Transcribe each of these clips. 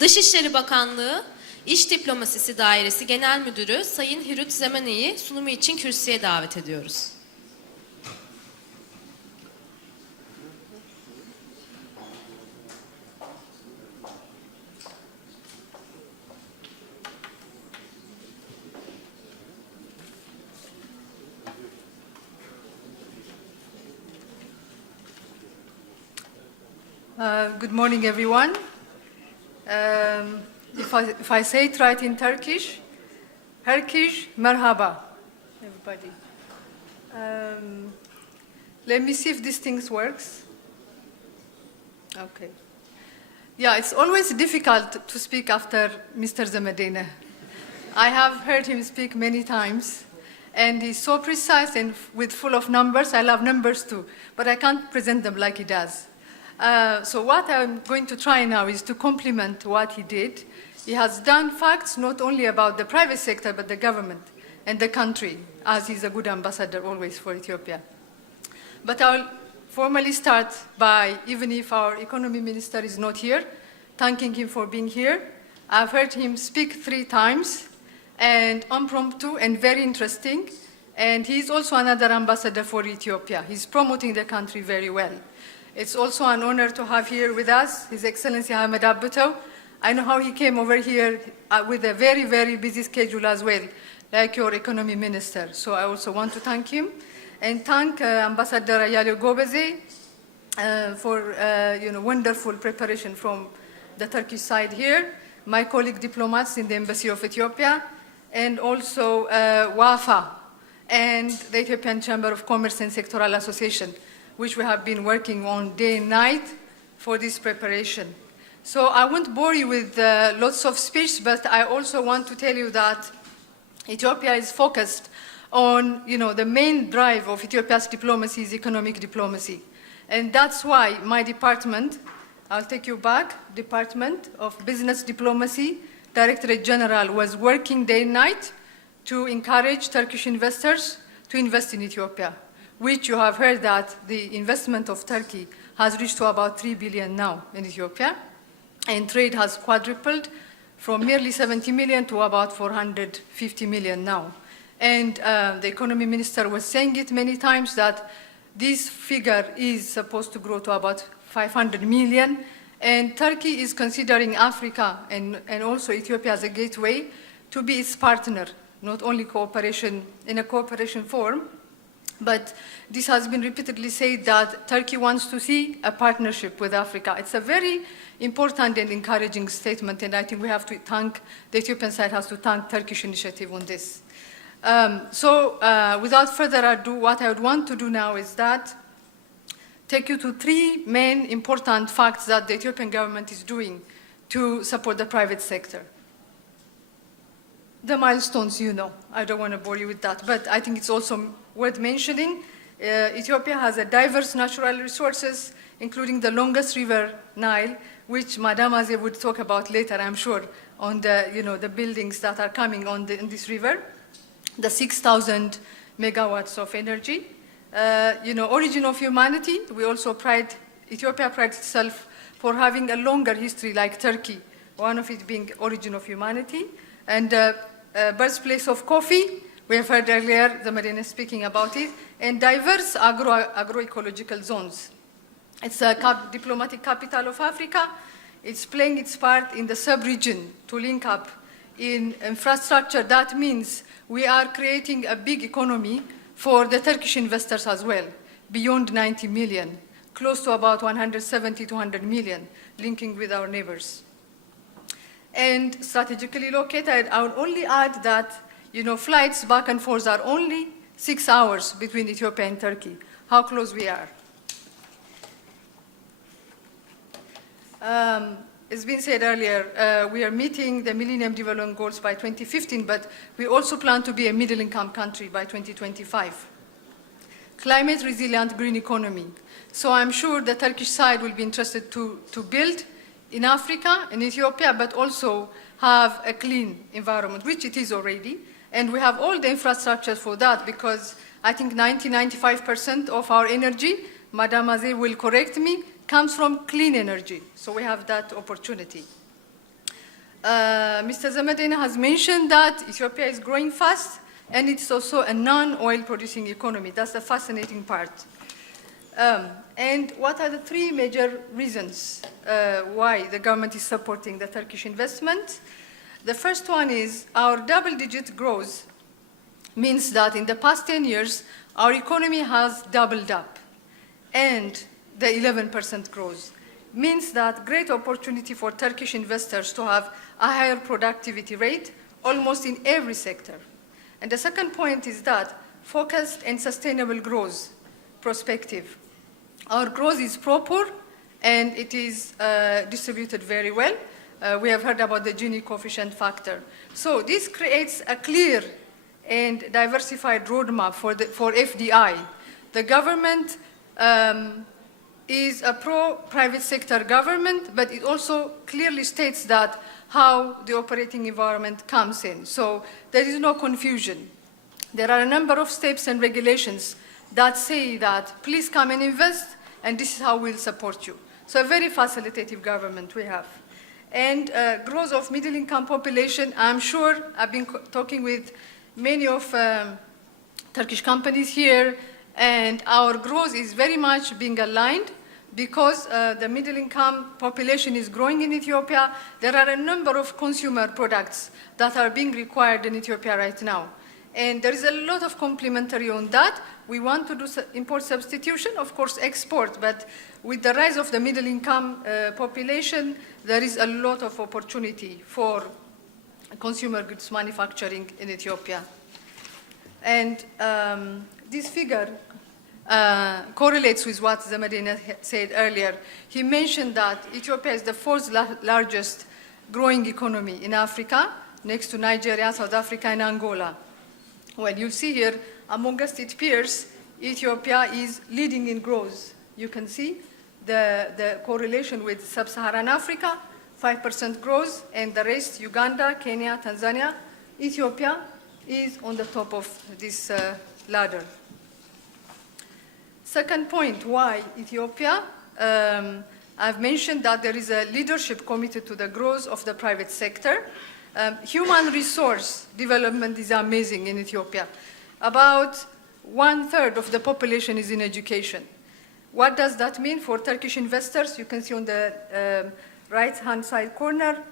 Dışişleri Bakanlığı İş Diplomasisi Dairesi Genel Müdürü Sayın Hirut ZEMENE'yi sunumu için kürsüye davet ediyoruz. Good morning, everyone. If I say it right in Turkish, merhaba, everybody. Let me see if this thing works. Okay. Yeah, it's always difficult to speak after Mr. ZEMENE. I have heard him speak many times, and he's so precise and full of numbers. I love numbers too, but I can't present them like he does. So what I'm going to try now is to complement what he did. He has done facts not only about the private sector, but the government and the country, as he's a good ambassador always for Ethiopia. But I'll formally start by, even if our economy minister is not here, thanking him for being here. I've heard him speak 3 times, and impromptu and very interesting. And he's also another ambassador for Ethiopia. He's promoting the country very well. It's also an honor to have here with us His Excellency Ahmed Abbuto. I know how he came over here with a very, very busy schedule as well, like your economy minister. So I also want to thank him and thank Ambassador Ayalo Gobeze for wonderful preparation from the Turkish side here, my colleague diplomats in the Embassy of Ethiopia, and also WAFA and the Ethiopian Chamber of Commerce and Sectoral Association, which we have been working on day and night for this preparation. So I won't bore you with lots of speech, but I also want to tell you that Ethiopia is focused on, the main drive of Ethiopia's diplomacy is economic diplomacy. And that's why my department, I'll take you back, Department of Business Diplomacy, Directorate General was working day and night to encourage Turkish investors to invest in Ethiopia, which you have heard that the investment of Turkey has reached to about 3 billion now in Ethiopia, and trade has quadrupled from merely 70 million to about 450 million now. And the economy minister was saying it many times that this figure is supposed to grow to about 500 million, and Turkey is considering Africa and also Ethiopia as a gateway to be its partner, not only cooperation in a cooperation form, but this has been repeatedly said that Turkey wants to see a partnership with Africa. It's a very important and encouraging statement, and I think we have to thank, the Ethiopian side has to thank Turkish initiative on this. Without further ado, what I would want to do now is that take you to 3 main important facts that the Ethiopian government is doing to support the private sector. The milestones, I don't want to bore you with that, but I think it's also worth mentioning. Ethiopia has a diverse natural resources, including the longest river, Nile, which Madam Aze would talk about later, I'm sure, on the buildings that are coming in this river, the 6,000 megawatts of energy. Origin of humanity, Ethiopia prides itself for having a longer history like Turkey, one of it being origin of humanity. And birthplace of coffee, we have heard earlier the Marina speaking about it, and diverse agroecological zones. It's a diplomatic capital of Africa. It's playing its part in the sub-region to link up in infrastructure. That means we are creating a big economy for the Turkish investors as well, beyond 90 million, close to about 170 to 100 million, linking with our neighbors. And strategically located, I would only add that, flights back and forth are only 6 hours between Ethiopia and Turkey, how close we are. It's been said earlier, we are meeting the Millennium Development Goals by 2015, but we also plan to be a middle-income country by 2025. Climate resilient green economy. So I'm sure the Turkish side will be interested to build in Africa, in Ethiopia, but also have a clean environment, which it is already. And we have all the infrastructure for that because I think 95% of our energy, Madam Aze will correct me, comes from clean energy. So we have that opportunity. Mr. ZEMENE has mentioned that Ethiopia is growing fast, and it's also a non-oil producing economy. That's the fascinating part. And what are the three major reasons why the government is supporting the Turkish investment? The first one is our double-digit growth means that in the past 10 years, our economy has doubled up. And the 11% growth means that great opportunity for Turkish investors to have a higher productivity rate almost in every sector. And the second point is that focused and sustainable growth perspective. Our growth is proper and it is distributed very well. We have heard about the Gini coefficient factor. So this creates a clear and diversified roadmap for FDI. The government is a pro-private sector government, but it also clearly states that how the operating environment comes in. So there is no confusion. There are a number of steps and regulations that say that please come and invest, and this is how we'll support you. So a very facilitative government we have. And growth of middle-income population, I'm sure I've been talking with many of Turkish companies here, and our growth is very much being aligned because the middle-income population is growing in Ethiopia. There are a number of consumer products that are being required in Ethiopia right now. And there is a lot of complementary on that. We want to do import substitution, of course export, but with the rise of the middle-income population, there is a lot of opportunity for consumer goods manufacturing in Ethiopia. And this figure correlates with what ZEMENE said earlier. He mentioned that Ethiopia is the fourth largest growing economy in Africa, next to Nigeria, South Africa, and Angola. Well, you see here, amongst its peers, Ethiopia is leading in growth. You can see the correlation with sub-Saharan Africa, 5% growth, and the rest, Uganda, Kenya, Tanzania. Ethiopia is on the top of this ladder. Second point, why Ethiopia? I've mentioned that there is a leadership committed to the growth of the private sector. Human resource development is amazing in Ethiopia. About 1/3 of the population is in education. What does that mean for Turkish investors? You can see on the right-hand side corner,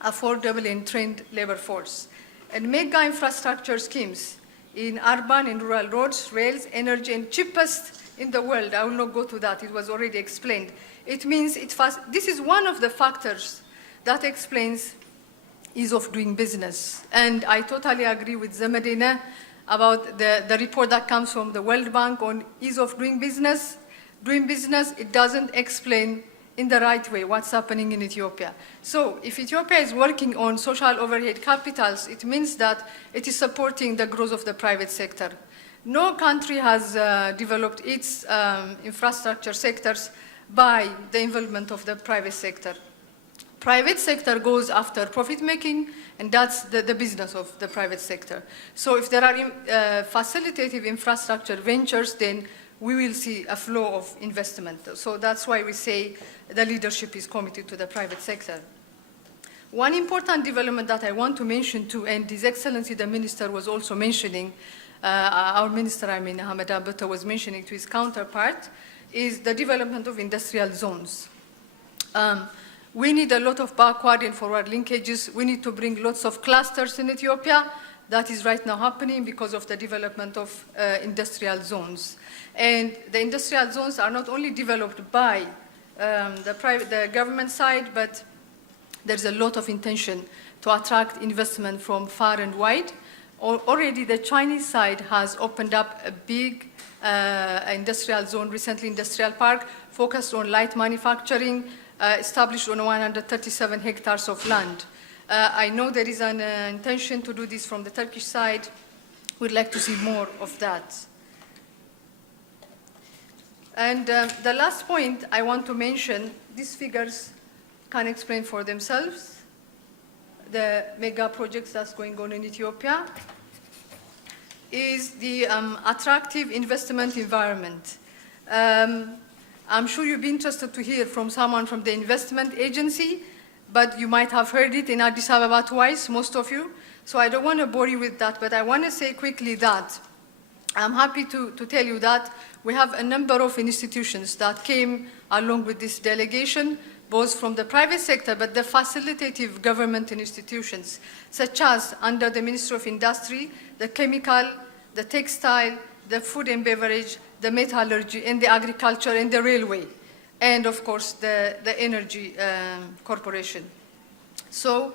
affordable and trained labor force. And mega infrastructure schemes in urban and rural roads, rails, energy, and cheapest in the world. I will not go to that, it was already explained. It means this is one of the factors that explains ease of doing business. And I totally agree with ZEMENE about the report that comes from the World Bank on ease of doing business. Doing business, it doesn't explain in the right way what's happening in Ethiopia. So if Ethiopia is working on social overhead capitals, it means that it is supporting the growth of the private sector. No country has developed its infrastructure sectors by the involvement of the private sector. Private sector goes after profit making, and that's the business of the private sector. So if there are facilitative infrastructure ventures, then we will see a flow of investment. So that's why we say the leadership is committed to the private sector. One important development that I want to mention too, and His Excellency the Minister was also mentioning, our Minister, Ahmed Abata, was mentioning to his counterpart, is the development of industrial zones. We need a lot of backward and forward linkages. We need to bring lots of clusters in Ethiopia. That is right now happening because of the development of industrial zones. And the industrial zones are not only developed by the government side, but there's a lot of intention to attract investment from far and wide. Already the Chinese side has opened up a big industrial zone, recently industrial park, focused on light manufacturing, established on 137 hectares of land. I know there is an intention to do this from the Turkish side. We'd like to see more of that. And the last point I want to mention, these figures can explain for themselves the mega projects that's going on in Ethiopia, is the attractive investment environment. I'm sure you'll be interested to hear from someone from the investment agency but you might have heard it in Addis Ababa twice, most of you. So I don't want to bore you with that, but I want to say quickly that I'm happy to tell you that we have a number of institutions that came along with this delegation, both from the private sector, but the facilitative government institutions, such as under the Ministry of Industry, the chemical, the textile, the food and beverage, the metallurgy, and the agriculture, and the railway, and of course the energy corporation. So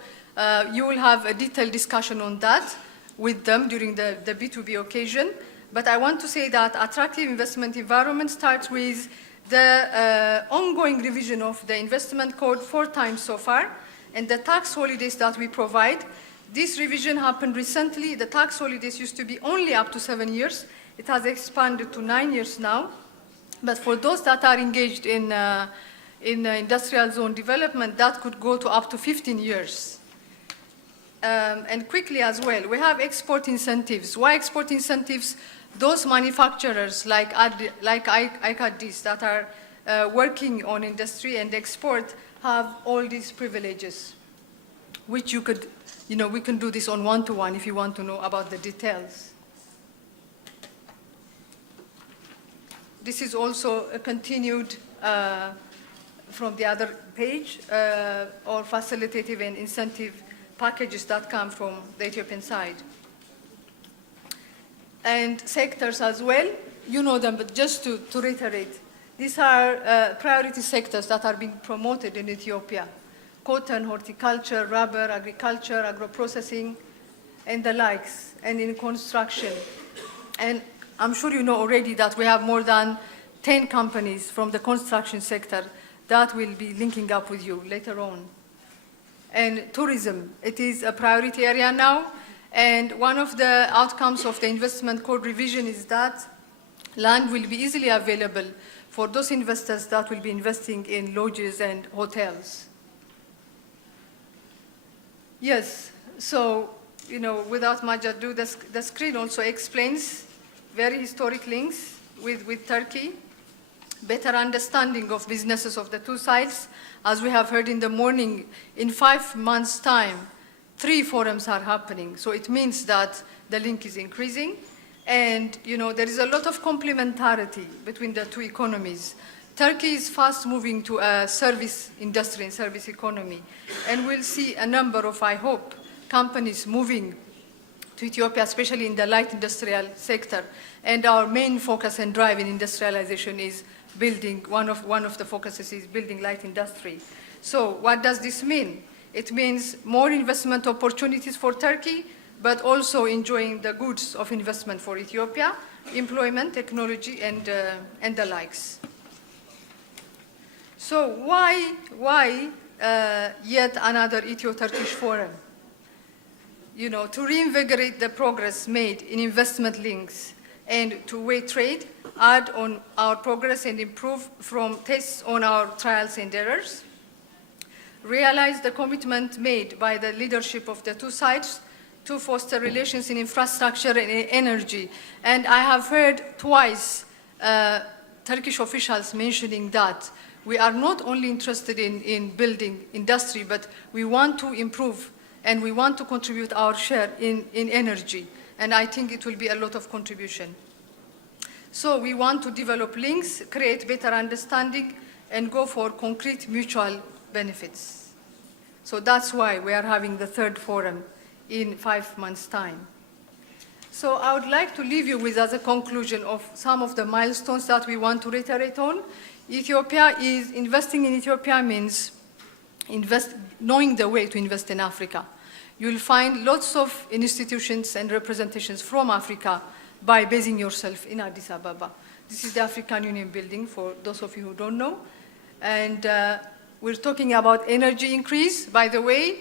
you will have a detailed discussion on that with them during the B2B occasion. But I want to say that attractive investment environment starts with the ongoing revision of the investment code 4 times so far, and the tax holidays that we provide. This revision happened recently. The tax holidays used to be only up to 7 years. It has expanded to 9 years now. But for those that are engaged in industrial zone development, that could go to up to 15 years. And quickly as well, we have export incentives. Why export incentives? Those manufacturers like ICADs that are working on industry and export have all these privileges, which you could, we can do this on one-to-one if you want to know about the details. This is also a continued from the other page, or facilitative and incentive packages that come from the Ethiopian side. And sectors as well, you know them, but just to reiterate, these are priority sectors that are being promoted in Ethiopia: cotton, horticulture, rubber, agriculture, agro-processing, and the likes, and in construction. And I'm sure you know already that we have more than 10 companies from the construction sector that will be linking up with you later on. And tourism, it is a priority area now. And one of the outcomes of the investment code revision is that land will be easily available for those investors that will be investing in lodges and hotels. Yes, so, without much ado, the screen also explains very historic links with Turkey, better understanding of businesses of the two sides. As we have heard in the morning, in 5 months' time, 3 forums are happening. So it means that the link is increasing. And, there is a lot of complementarity between the two economies. Turkey is fast moving to a service industry and service economy. And we'll see a number of, I hope, companies moving to Ethiopia, especially in the light industrial sector. And our main focus and drive in industrialization is building, one of the focuses is building light industry. So what does this mean? It means more investment opportunities for Turkey, but also enjoying the goods of investment for Ethiopia, employment, technology, and the likes. So why yet another Ethio-Turkish forum? To reinvigorate the progress made in investment links and two-way trade, add on our progress and improve from tests on our trials and errors. Realize the commitment made by the leadership of the two sides to foster relations in infrastructure and energy. And I have heard twice Turkish officials mentioning that we are not only interested in building industry, but we want to improve and we want to contribute our share in energy. And I think it will be a lot of contribution. So we want to develop links, create better understanding, and go for concrete mutual benefits. So that's why we are having the 3rd forum in 5 months' time. So I would like to leave you with, as a conclusion, of some of the milestones that we want to reiterate on. Investing in Ethiopia means knowing the way to invest in Africa. You'll find lots of institutions and representations from Africa by basing yourself in Addis Ababa. This is the African Union building, for those of you who don't know. And we're talking about energy increase. By the way,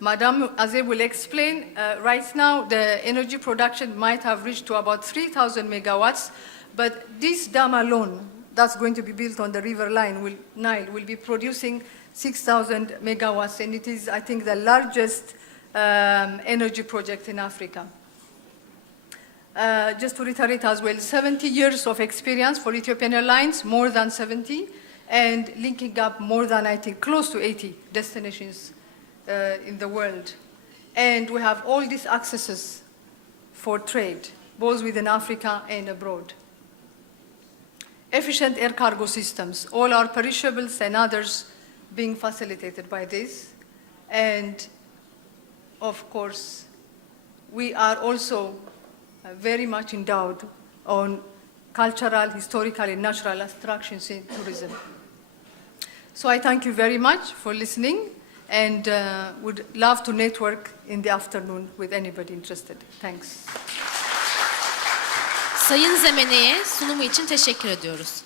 Madame Azeb will explain, right now the energy production might have reached to about 3,000 megawatts, but this dam alone that's going to be built on the river Nile will be producing 6,000 megawatts, and it is, I think, the largest energy project in Africa. Just to reiterate as well, 70 years of experience for Ethiopian Airlines, more than 70, and linking up more than, I think, close to 80 destinations in the world. And we have all these accesses for trade, both within Africa and abroad. Efficient air cargo systems, all our perishables and others being facilitated by this. And of course, we are also very much endowed on cultural, historical, and natural attractions in tourism. So I thank you very much for listening and would love to network in the afternoon with anybody interested. Thanks. Sayın Zemene'ye sunumu için teşekkür ediyoruz.